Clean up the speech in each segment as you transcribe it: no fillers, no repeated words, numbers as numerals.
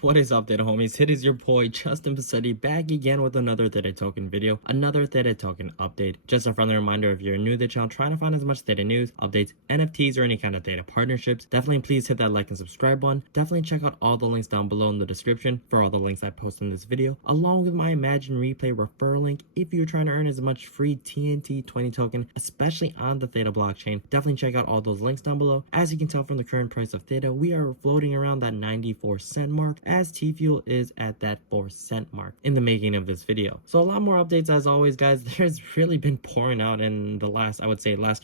What is up, Theta homies? It is your boy Justin Pacetti back again with another Theta token video, another Theta token update. Just a friendly reminder, if you're new to the channel trying to find as much Theta news, updates, NFTs, or any kind of Theta partnerships, definitely please hit that like and subscribe button. Definitely check out all the links down below in the description for all the links I post in this video, along with my Imagine Replay referral link if you're trying to earn as much free TNT20 token, especially on the Theta blockchain. Definitely check out all those links down below. As you can tell from the current price of Theta, we are floating around that 94-cent mark, as T-Fuel is at that 4-cent mark in the making of this video. So a lot more updates as always, guys. There's really been pouring out in the last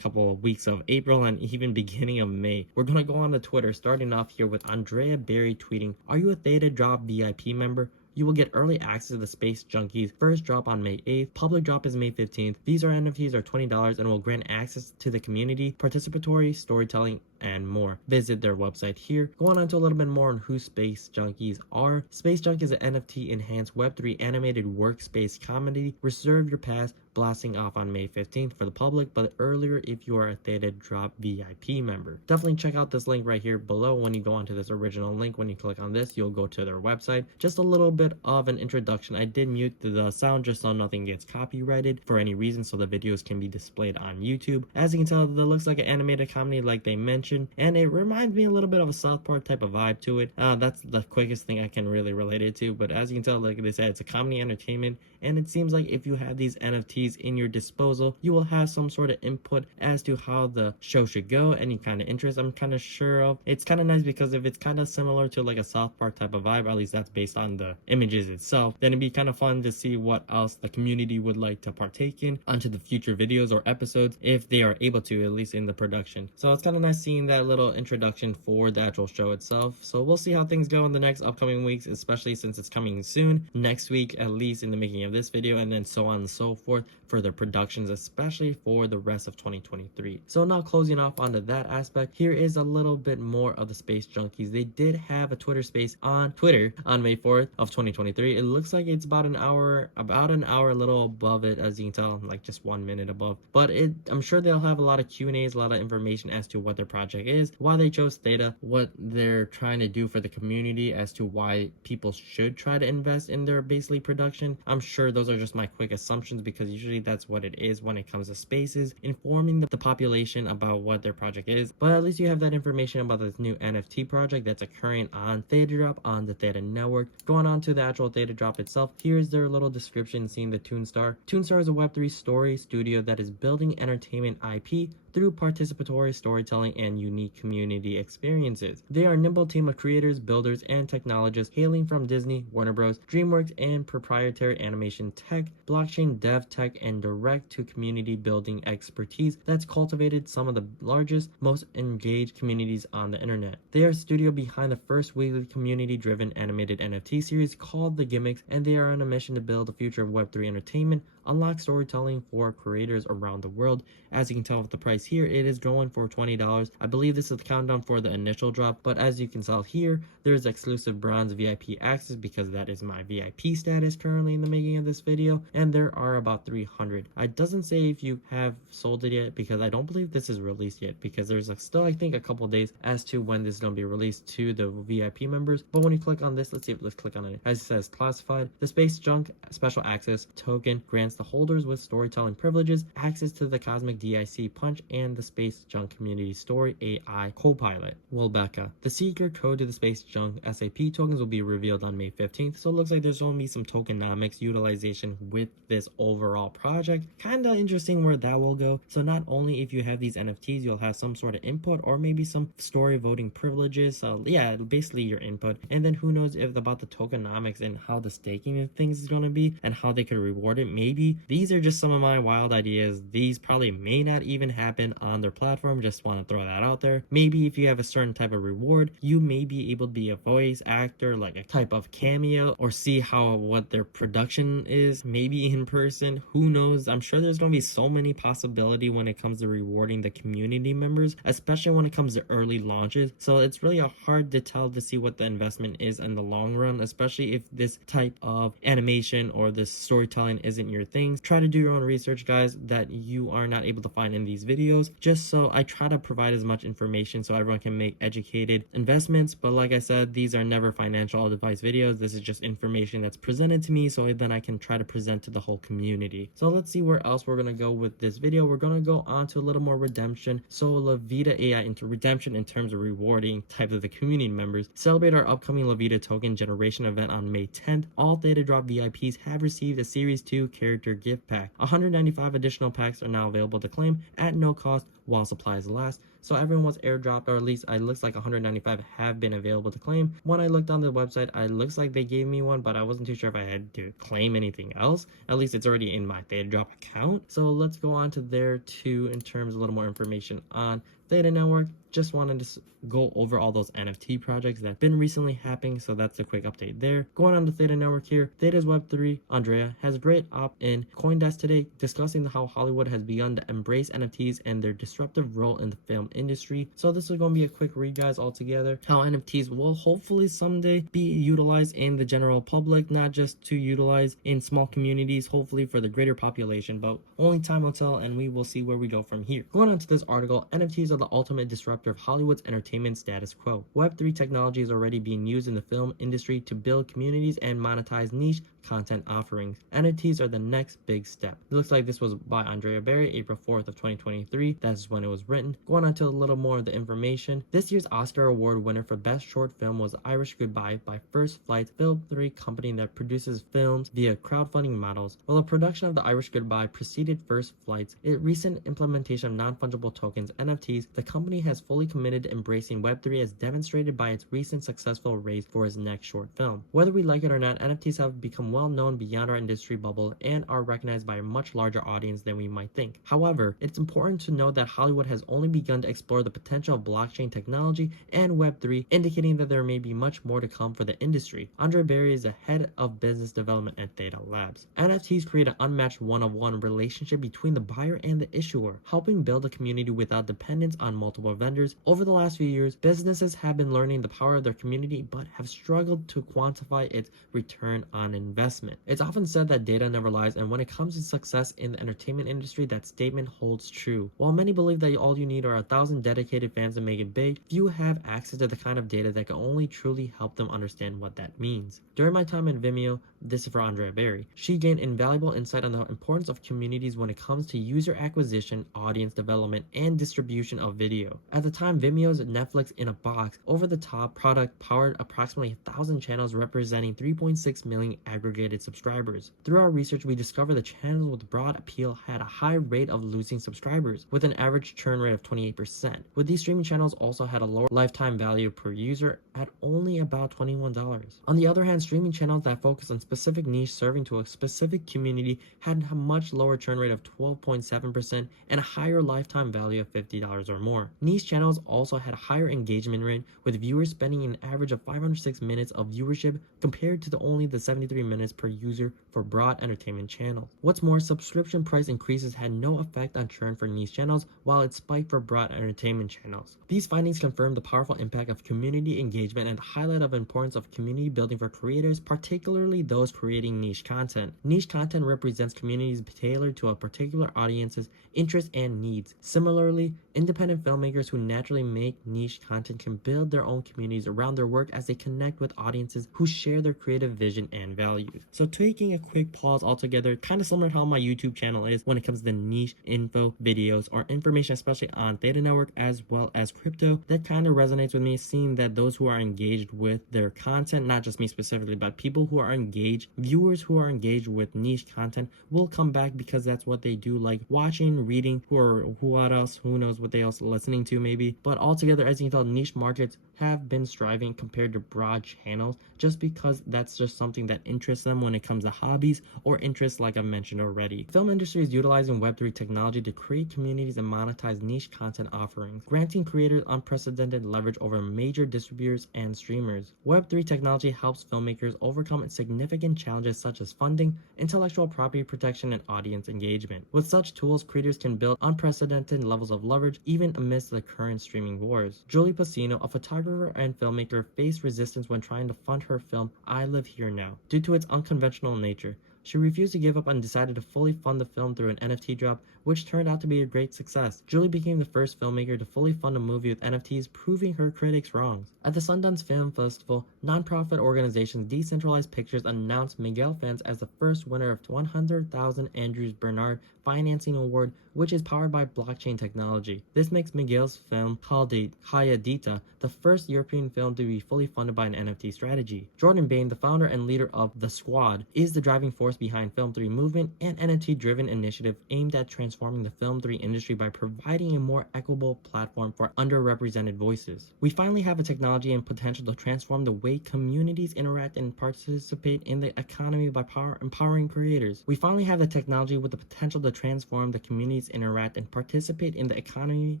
couple of weeks of April and even beginning of May. We're gonna go on to Twitter, starting off here with Andrea tweeting, "Are you a Theta Drop VIP member? You will get early access to the Space Junkies. First drop on May 8th. Public drop is May 15th. These NFTs are $20 and will grant access to the community, participatory storytelling, and more. Visit their website here." Going on to a little bit more on who Space Junkies are. Space Junkies is an NFT enhanced Web3 animated workspace comedy. Reserve your pass, blasting off on May 15th for the public, but earlier if you are a Theta Drop VIP member. Definitely check out this link right here below. When you go onto this original link, when you click on this, you'll go to their website. Just a little bit of an introduction. I did mute the sound just so nothing gets copyrighted for any reason, so the videos can be displayed on YouTube. As you can tell, it looks like an animated comedy like they mentioned, and it reminds me a little bit of a South Park type of vibe to it. That's the quickest thing I can really relate it to, but as you can tell, like they said, it's a comedy entertainment, and it seems like if you have these NFTs in your disposal, you will have some sort of input as to how the show should go, any kind of interest I'm kind of sure of. It's kind of nice because if it's kind of similar to like a South Park type of vibe, at least that's based on the images itself, then it'd be kind of fun to see what else the community would like to partake in onto the future videos or episodes if they are able to, at least in the production. So it's kind of nice seeing that little introduction for the actual show itself. So we'll see how things go in the next upcoming weeks, especially since it's coming soon, next week at least in the making of this video, and then so on and so forth for the productions, especially for the rest of 2023. So now closing off onto that aspect, here is a little bit more of the Space Junkies. They did have a Twitter space on Twitter on May 4th of 2023. It looks like it's about an hour, a little above it, as you can tell, like just 1 minute above. But I'm sure they'll have a lot of Q&As, a lot of information as to what their project is, why they chose Theta, what they're trying to do for the community, as to why people should try to invest in their basically production. I'm sure those are just my quick assumptions, because usually that's what it is when it comes to spaces, informing the population about what their project is. But at least you have that information about this new NFT project that's occurring on Theta Drop on the Theta network. Going on to the actual Theta Drop itself, here's their little description, seeing the Toonstar. Toonstar is a Web3 story studio that is building entertainment IP through participatory storytelling and unique community experiences. They are a nimble team of creators, builders, and technologists hailing from Disney, Warner Bros., DreamWorks, and proprietary animation tech, blockchain dev tech, and direct-to-community building expertise that's cultivated some of the largest, most engaged communities on the internet. They are a studio behind the first weekly community-driven animated NFT series called The Gimmicks, and they are on a mission to build the future of Web3 entertainment, unlock storytelling for creators around the world. As you can tell with the price here, it is going for $20. I believe this is the countdown for the initial drop, but as you can tell here, there's exclusive bronze VIP access because that is my VIP status currently in the making of this video, and there are about 300. It doesn't say if you have sold it yet, because I don't believe this is released yet, because there's still I think a couple days as to when this is going to be released to the VIP members. But when you click on this, let's click on it. As it says classified, the Space Junk special access token grants the holders with storytelling privileges access to the Cosmic DIC Punch and the Space Junk Community Story AI Copilot. Welbecca. The secret code to the Space Junk SAP tokens will be revealed on May 15th, so it looks like there's going to be some tokenomics utilization with this overall project. Kind of interesting where that will go. So not only if you have these NFTs, you'll have some sort of input or maybe some story voting privileges. So yeah, basically your input. And then who knows if about the tokenomics and how the staking of things is going to be and how they could reward it. Maybe these are just some of my wild ideas. These probably may not even happen on their platform. Just want to throw that out there. Maybe if you have a certain type of reward, you may be able to be a voice actor, like a type of cameo, or see what their production is, maybe in person. Who knows? I'm sure there's going to be so many possibility when it comes to rewarding the community members, especially when it comes to early launches. So it's really hard to tell to see what the investment is in the long run, especially if this type of animation or this storytelling isn't your things. Try to do your own research, guys, that you are not able to find in these videos, just so I try to provide as much information so everyone can make educated investments. But like I said, these are never financial advice videos. This is just information that's presented to me so then I can try to present to the whole community. So let's see where else we're gonna go with this video. We're gonna go on to a little more redemption. So Lavita AI into redemption in terms of rewarding type of the community members. Celebrate our upcoming Lavita token generation event on May 10th. All Theta Drop VIPs have received a Series 2 character gift pack. 195 additional packs are now available to claim at no cost while supplies last. So everyone was airdropped, or at least it looks like 195 have been available to claim. When I looked on the website, it looks like they gave me one, but I wasn't too sure if I had to claim anything else. At least it's already in my Theta Drop account. So let's go on to there too in terms of a little more information on Theta Network. Just wanted to go over all those NFT projects that have been recently happening, so that's a quick update there. Going on to Theta Network here, Theta's Web3, Andrea, has a great op in CoinDesk today discussing how Hollywood has begun to embrace NFTs and their disruptive role in the film industry. So this is going to be a quick read, guys, altogether. How NFTs will hopefully someday be utilized in the general public, not just to utilize in small communities, hopefully for the greater population, but only time will tell, and we will see where we go from here. Going on to this article, NFTs are the ultimate disruptor of Hollywood's entertainment status quo. Web3 technology is already being used in the film industry to build communities and monetize niche content offerings. NFTs are the next big step. It looks like this was by Andrea Berry, April 4th of 2023. That's when it was written. Going on to a little more of the information. This year's Oscar Award winner for Best Short Film was Irish Goodbye by First Flight, Film 3 company that produces films via crowdfunding models. While the production of the Irish Goodbye preceded First Flight's recent implementation of non-fungible tokens, NFTs, the company has fully committed to embracing Web3 as demonstrated by its recent successful raise for its next short film. Whether we like it or not, NFTs have become well known beyond our industry bubble and are recognized by a much larger audience than we might think. However, it's important to note that Hollywood has only begun to explore the potential of blockchain technology and Web3, indicating that there may be much more to come for the industry. Andrea Berry is the head of business development at Theta Labs. NFTs create an unmatched one-on-one relationship between the buyer and the issuer, helping build a community without dependence on multiple vendors. Over the last few years, businesses have been learning the power of their community but have struggled to quantify its return on investment. It's often said that data never lies, and when it comes to success in the entertainment industry, that statement holds true. While many believe that all you need are 1,000 dedicated fans to make it big, few have access to the kind of data that can only truly help them understand what that means. During my time at Vimeo, this is for Andrea Berry, she gained invaluable insight on the importance of communities when it comes to user acquisition, audience development, and distribution of video. At the time, Vimeo's Netflix in a box, over-the-top product powered approximately 1,000 channels representing 3.6 million aggregated subscribers. Through our research, we discovered the channels with broad appeal had a high rate of losing subscribers, with an average churn rate of 28%. With these streaming channels also had a lower lifetime value per user at only about $21. On the other hand, streaming channels that focus on specific niche serving to a specific community had a much lower churn rate of 12.7% and a higher lifetime value of $50 or more. Niche channels also had a higher engagement rate, with viewers spending an average of 506 minutes of viewership compared to only the 73 minutes per user for broad entertainment channels. What's more, subscription price increases had no effect on churn for niche channels, while it spiked for broad entertainment channels. These findings confirm the powerful impact of community engagement and the highlight of the importance of community building for creators, particularly those creating niche content. Niche content represents communities tailored to a particular audience's interests and needs. Similarly, independent filmmakers who naturally make niche content can build their own communities around their work as they connect with audiences who share their creative vision and values. So taking a quick pause altogether, kind of similar to how my YouTube channel is when it comes to niche info videos or information, especially on Theta Network as well as crypto, that kind of resonates with me, seeing that those who are engaged with their content, not just me specifically, but people who are engaged, viewers who are engaged with niche content will come back because that's what they do, like watching, reading, who knows what they also listening to maybe. But altogether, as you can tell, niche markets have been striving compared to broad channels just because that's just something that interests them when it comes to hobbies or interests, like I mentioned already. The film industry is utilizing Web3 technology to create communities and monetize niche content offerings, granting creators unprecedented leverage over major distributors and streamers. Web3 technology helps filmmakers overcome significant challenges such as funding, intellectual property protection, and audience engagement. With such tools, creators can build unprecedented levels of leverage even amidst the current streaming wars. Julie Pacino, a photographer and filmmaker, faced resistance when trying to fund her film I Live Here Now due to its unconventional nature. She refused to give up and decided to fully fund the film through an NFT drop, which turned out to be a great success. Julie became the first filmmaker to fully fund a movie with NFTs, proving her critics wrong. At the Sundance Film Festival, nonprofit organization Decentralized Pictures announced Miguel Fans as the first winner of 100,000 Andrews Bernard Financing Award, which is powered by blockchain technology. This makes Miguel's film called Hayadita the first European film to be fully funded by an NFT strategy. Jordan Bain, the founder and leader of The Squad, is the driving force behind Film 3 movement, an NFT-driven initiative aimed at transforming the Film 3 industry by providing a more equitable platform for underrepresented voices. We finally have a technology and potential to transform the way communities interact and participate in the economy by empowering creators. We finally have the technology with the potential to transform the communities interact and participate in the economy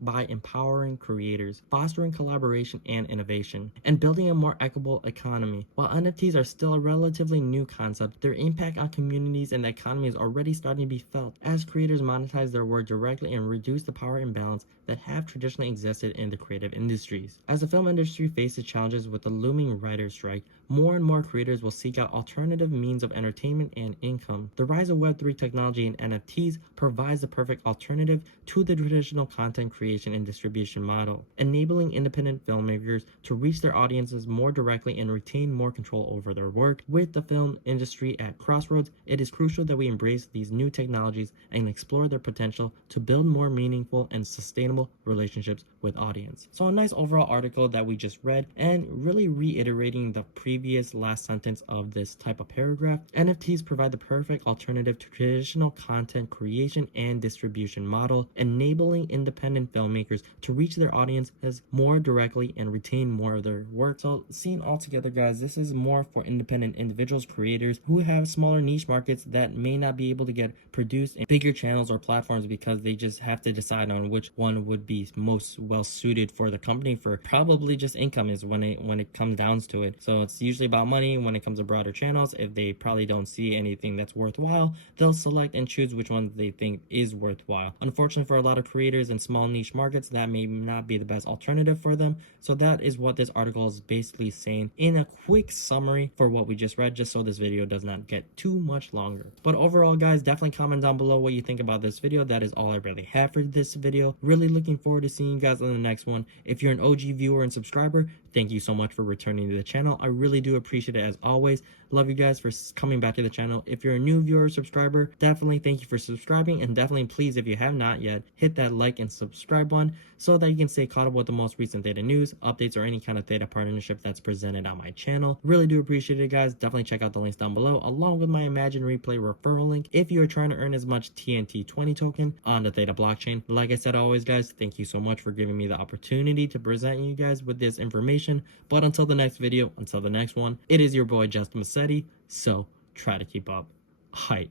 by empowering creators, fostering collaboration and innovation, and building a more equitable economy. While NFTs are still a relatively new concept, their impact on communities and the economy is already starting to be felt as creators monetize their work directly and reduce the power imbalance that have traditionally existed in the creative industries. As the film industry faces challenges with the looming writer's strike, more and more creators will seek out alternative means of entertainment and income. The rise of Web3 technology and NFTs provides the perfect alternative to the traditional content creation and distribution model, enabling independent filmmakers to reach their audiences more directly and retain more control over their work. With the film industry at crossroads, it is crucial that we embrace these new technologies and explore their potential to build more meaningful and sustainable relationships with audience. So a nice overall article that we just read, and really reiterating the previous last sentence of this type of paragraph. NFTs provide the perfect alternative to traditional content creation and distribution model, enabling independent filmmakers to reach their audiences more directly and retain more of their work. So seen all together, guys, this is more for independent individuals, creators who have smaller niche markets that may not be able to get produced in bigger channels or platforms because they just have to decide on which one would be most well suited for the company, for probably just income is when it comes down to it. So it's usually about money when it comes to broader channels. If they probably don't see anything that's worthwhile, they'll select and choose which one they think is worthwhile. Unfortunately, for a lot of creators in small niche markets, that may not be the best alternative for them. So that is what this article is basically saying in a quick summary for what we just read, just so this video does not get too much longer. But overall, guys, definitely comment down below what you think about this video. That is all I really have for this video. Really looking forward to seeing you guys on the next one. If you're an OG viewer and subscriber, thank you so much for returning to the channel. I really do appreciate it as always. Love you guys for coming back to the channel. If you're a new viewer or subscriber, definitely thank you for subscribing, and definitely please, if you have not yet, hit that like and subscribe button so that you can stay caught up with the most recent Theta news, updates, or any kind of Theta partnership that's presented on my channel. Really do appreciate it, guys. Definitely check out the links down below along with my Imagine Replay referral link if you're trying to earn as much TNT20 token on the Theta blockchain. Like I said always, guys, thank you so much for giving me the opportunity to present you guys with this information. But until the next video, until the next one, it is your boy Justin Massetti, so try to keep up. Hype.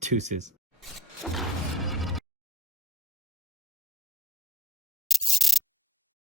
Deuces.